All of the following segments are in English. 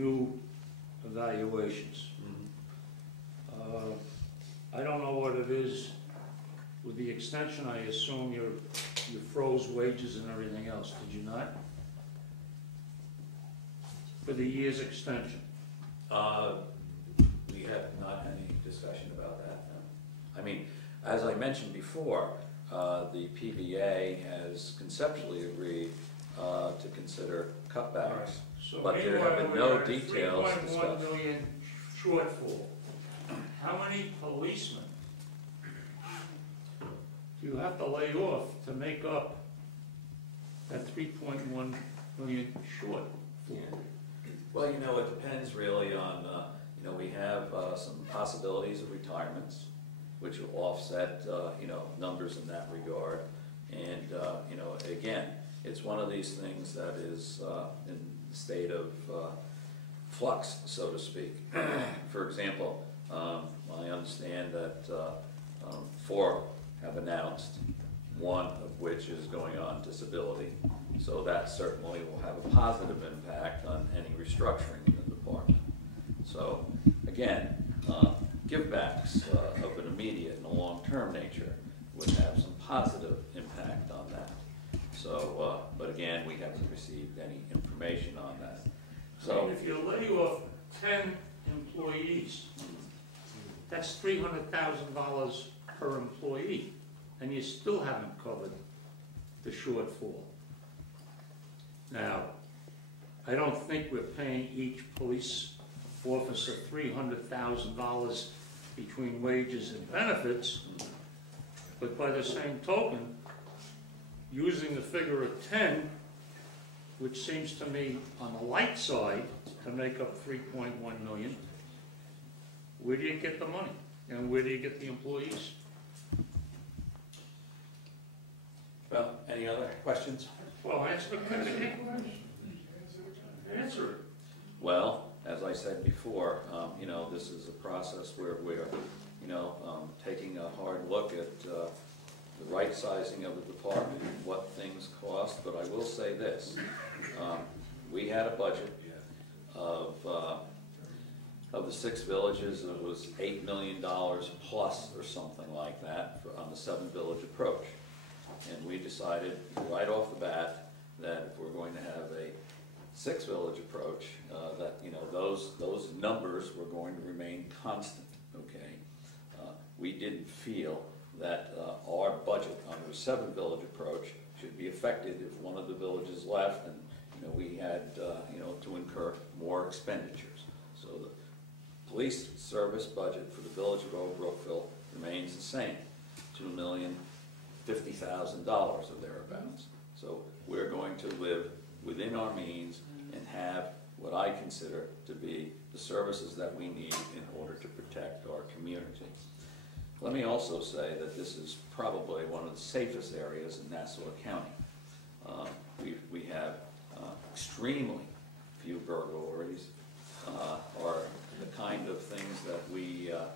new evaluations. I don't know what it is. With the extension, I assume you froze wages and everything else, did you not? For the year's extension. We have not had any discussion about that, no. I mean, as I mentioned before, the PBA has conceptually agreed to consider cutbacks, So but there have been no details discussed. 3.1 million shortfall. How many policemen do you have to lay off to make up that 3.1 million shortfall? Well, you know, it depends really on, you know, we have some possibilities of retirements, which will offset, you know, numbers in that regard. And, you know, again, it's one of these things that is in the state of flux, so to speak. For example, I understand that 4 have announced, one of which is going on disability. So that certainly will have a positive impact on any restructuring in the department. So again, givebacks of an immediate and a long-term nature would have some positive impact on that. So, but again, we haven't received any information on that. So if you lay off 10 employees, that's $300,000 per employee, and you still haven't covered the shortfall. Now, I don't think we're paying each police officer $300,000 between wages and benefits, but by the same token, using the figure of 10, which seems to me on the light side to make up 3.1 million, where do you get the money? And where do you get the employees? well, any other questions? Well, answer the question. Answer it. Well, as I said before, you know, this is a process where we're, you know, taking a hard look at the right sizing of the department and what things cost. But I will say this, we had a budget of the 6 villages, it was $8 million plus or something like that on the 7-village approach. And we decided right off the bat that if we're going to have a 6-village approach, that, you know, those numbers were going to remain constant, okay? We didn't feel that our budget under a 7-village approach should be affected if one of the villages left and, you know, we had, you know, to incur more expenditures. So the police service budget for the village of Old Brookville remains the same, $2,050,000 or thereabouts. So we're going to live within our means and have what I consider to be the services that we need in order to protect our community. Let me also say that this is probably one of the safest areas in Nassau County. We have extremely few burglaries, or the kind of things that we are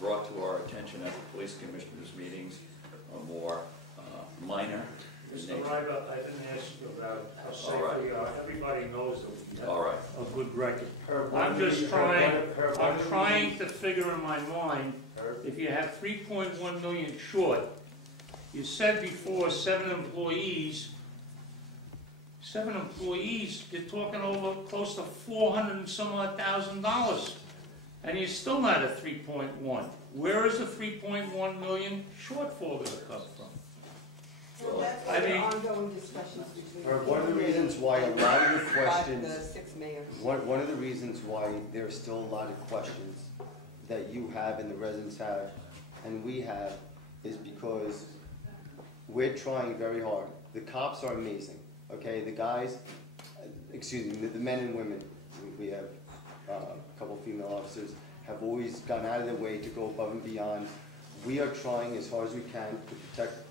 brought to our attention at the police commissioners' meetings are more minor. Mr. Ryder, I didn't ask you about how safe we are. Everybody knows that we have a good record. I'm just trying to figure in my mind, if you have 3.1 million short, you said before 7 employees, you're talking over close to $400 and some odd thousand, and you're still not at 3.1. Where is the 3.1 million shortfall going to come from? Well, that's ongoing discussions between. One of the reasons why a lot of the questions, the 6 mayors. one of the reasons why there are still a lot of questions that you have and the residents have and we have is because we're trying very hard. The cops are amazing, okay? The guys, excuse me, the men and women, we have a couple female officers, have always gone out of their way to go above and beyond. We are trying as hard as we can to protect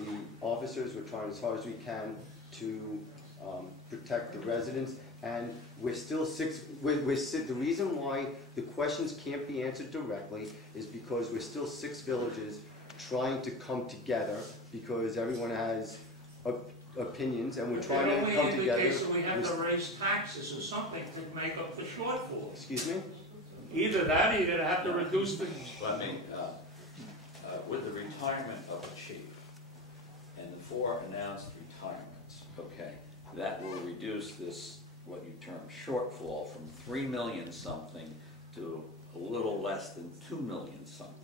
the officers, we're trying as hard as we can to protect the residents, and we're still the reason why the questions can't be answered directly is because we're still 6 villages trying to come together because everyone has opinions, and we're It trying to only come together. indicates that we have with- to raise taxes or something to make up the shortfall. Excuse me? Either that, or you're gonna have to reduce the, I mean, with the retirement of a chief and the 4 announced retirements, okay, that will reduce this, what you term shortfall, from 3 million something to a little less than 2 million something,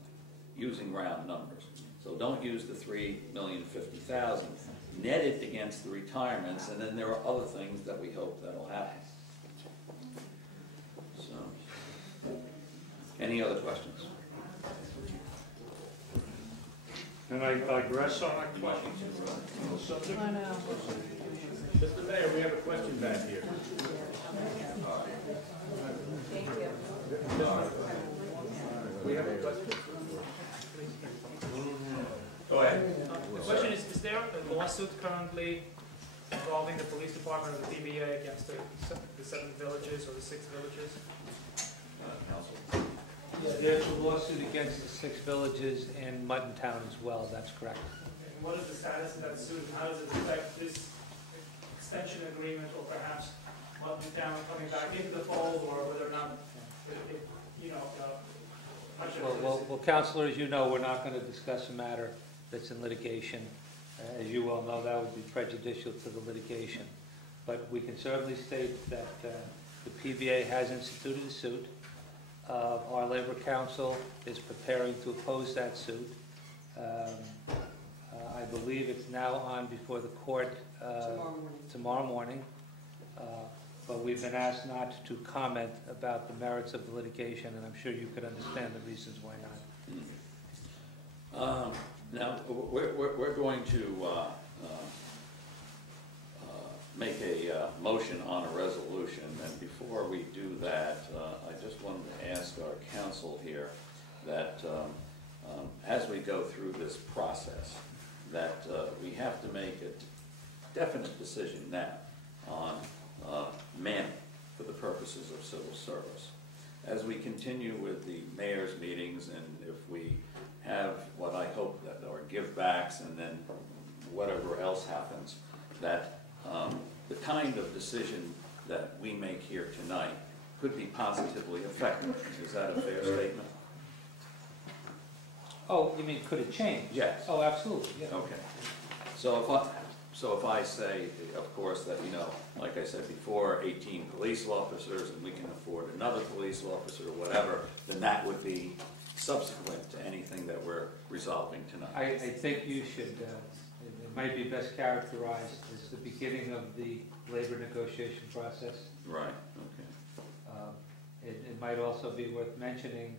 using round numbers. So don't use the 3,050,000, net it against the retirements, and then there are other things that we hope that'll happen. So, any other questions? and I digress on that question. Subject? Mr. Mayor, we have a question back here. We have a question. Go ahead. The question is there a lawsuit currently involving the police department or the PBA against the 7 villages or the 6 villages? Council? There's a lawsuit against the 6 villages in Mutton Town as well, that's correct. And what is the status of that suit, and how does it affect this extension agreement, or perhaps Mutton Town coming back into the fold, or whether or not, much of Well, Counselor, as you know, we're not going to discuss a matter that's in litigation. As you well know, that would be prejudicial to the litigation. But we can certainly state that the PBA has instituted a suit. Our Labor Council is preparing to oppose that suit. I believe it's now on before the court tomorrow morning. But we've been asked not to comment about the merits of the litigation, and I'm sure you could understand the reasons why not. Now, we're going to make a motion on a resolution, and before we do that, I just wanted to ask our counsel here that as we go through this process, that we have to make a definite decision now on manning for the purposes of civil service. As we continue with the mayor's meetings, and if we have what I hope that are give-backs, and then whatever else happens, that the kind of decision that we make here tonight could be positively effective. Is that a fair statement? Oh, you mean could it change? Yes. Oh, absolutely, yeah. Okay. So if I say, of course, that, like I said before, 18 police officers, and we can afford another police officer or whatever, then that would be subsequent to anything that we're resolving tonight. I think you should, it might be best characterized as the beginning of the labor negotiation process. Right, okay. It might also be worth mentioning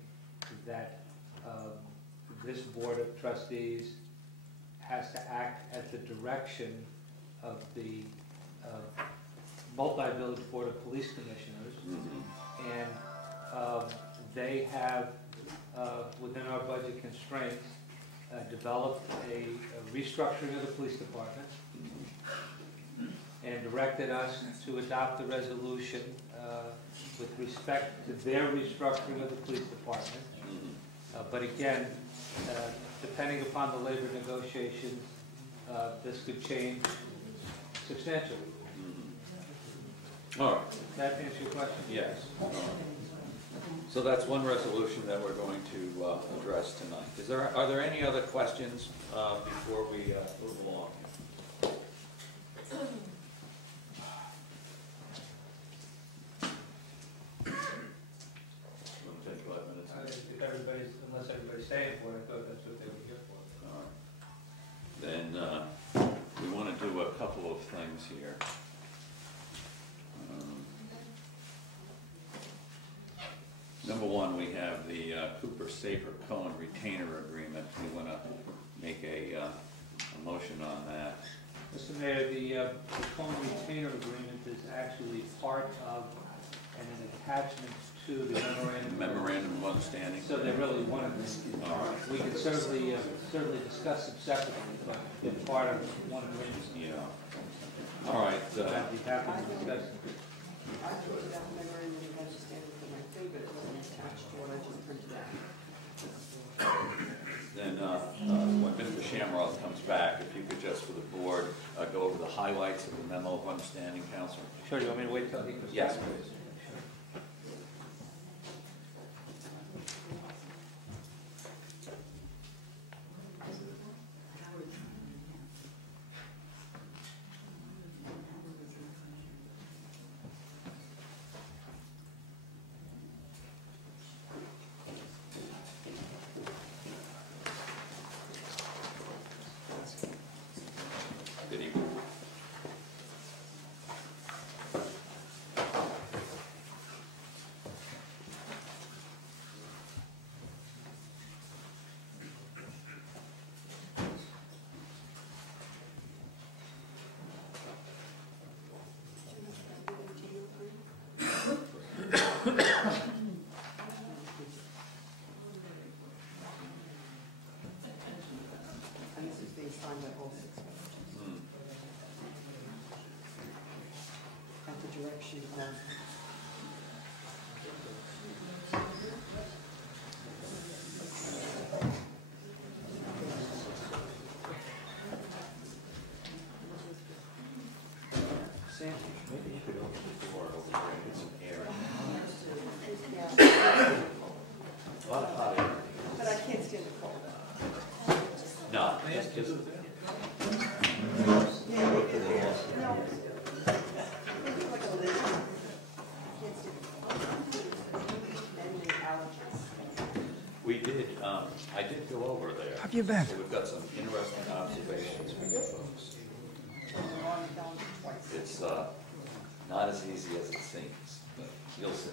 that this Board of Trustees has to act at the direction of the multi-village Board of Police Commissioners. Mm-hmm. And they have, within our budget constraints, developed a restructuring of the police department and directed us to adopt the resolution with respect to their restructuring of the police department. But again, depending upon the labor negotiations, this could change substantially. All right. That answer your question? Yes. So that's one resolution that we're going to address tonight. Are there any other questions before we move along? Take 5 minutes. Unless everybody's staying for it, I thought that's what they were here for. All right. Then we want to do a couple of things here. Number one, we have the Cooper Safer Cohen retainer agreement. We want to make a motion on that. Mr. Mayor, the Cohen retainer agreement is actually part of and an attachment to the memorandum. Memorandum of understanding. So they're really one of them. All right. We can certainly discuss them separately, but they're part of one agreement. Yeah. All right. I'd be happy to discuss them. I printed out the memorandum of understanding for my thing, but it wasn't attached to what I just printed out. Then when Mr. Shamrock comes back, if you could just for the board go over the highlights of the memo of understanding, Counselor? Sure, you want me to wait till he comes back? Yes, please. Good evening. And this is being signed by all six villagers Hmm. at the direction of. Sam, maybe you could open the door over there and get some air. Yeah, A lot of hot air. but I can't stand the cold. No, just, Yeah, no. Like a lid. I can't stand the cold. And the allergies. we did, I did go over there. Have you been? So we've got some interesting observations for you folks. I'm on down twice. It's, not as easy as it seems, but you'll see.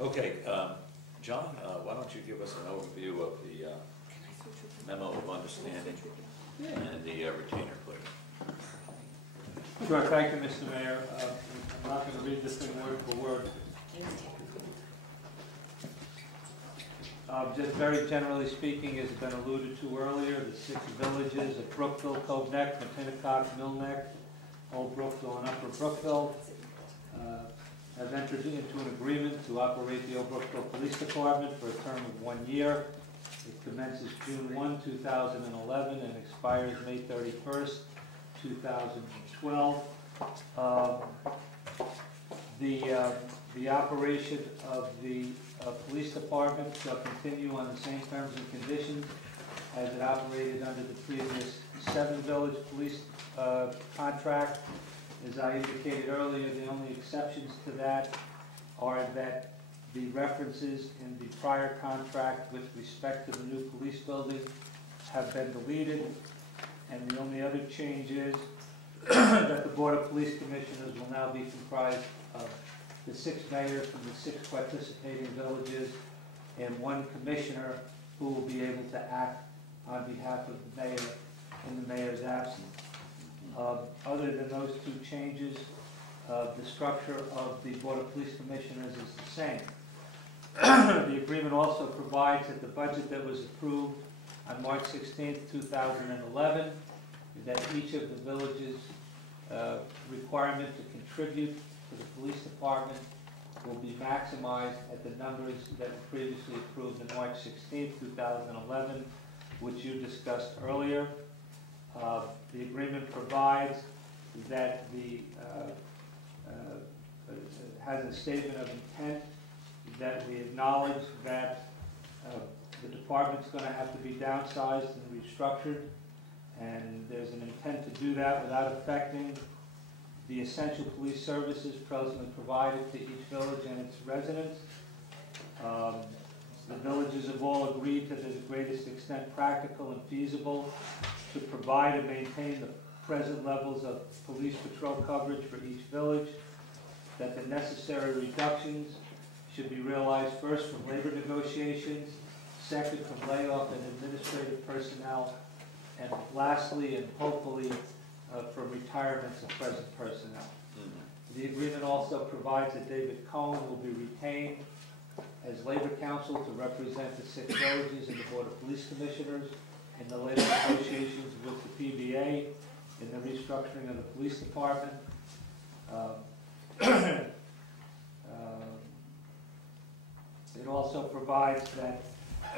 Okay, John, why don't you give us an overview of the memo of understanding and the retainer, please? Sure, thank you, Mr. Mayor. I'm not going to read this thing word for word. Just very generally speaking, as has been alluded to earlier, the 6 villages of Brookville, Cove Neck, Matinecock, Mill Neck, Old Brookville, and Upper Brookville have entered into an agreement to operate the Old Brookville Police Department for a term of 1 year. It commences June 1, 2011, and expires May 31st, 2012. The operation of the police department shall continue on the same terms and conditions as it operated under the previous 7-village police contract. As I indicated earlier, the only exceptions to that are that the references in the prior contract with respect to the new police building have been deleted, and the only other change is that the Board of Police Commissioners will now be comprised of the 6 mayors from the 6 participating villages and 1 commissioner who will be able to act on behalf of the mayor in the mayor's absence. Other than those 2 changes, the structure of the Board of Police Commissioners is the same. The agreement also provides that the budget that was approved on March 16, 2011, that each of the villages' requirement to contribute to the police department will be maximized at the numbers that were previously approved on March 16, 2011, which you discussed earlier. The agreement provides that has a statement of intent that we acknowledge that the department's going to have to be downsized and restructured, and there's an intent to do that without affecting the essential police services presently provided to each village and its residents. The villages have all agreed to the greatest extent practical and feasible to provide and maintain the present levels of police patrol coverage for each village, that the necessary reductions should be realized first from labor negotiations, second from layoff and administrative personnel, and lastly and hopefully from retirements of present personnel. The agreement also provides that David Cohen will be retained as labor counsel to represent the 6 villages and the Board of Police Commissioners in the labor negotiations with the PBA in the restructuring of the police department. It also provides that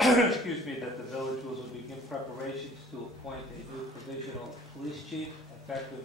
excuse me, that the village will begin preparations to appoint a new provisional police chief effective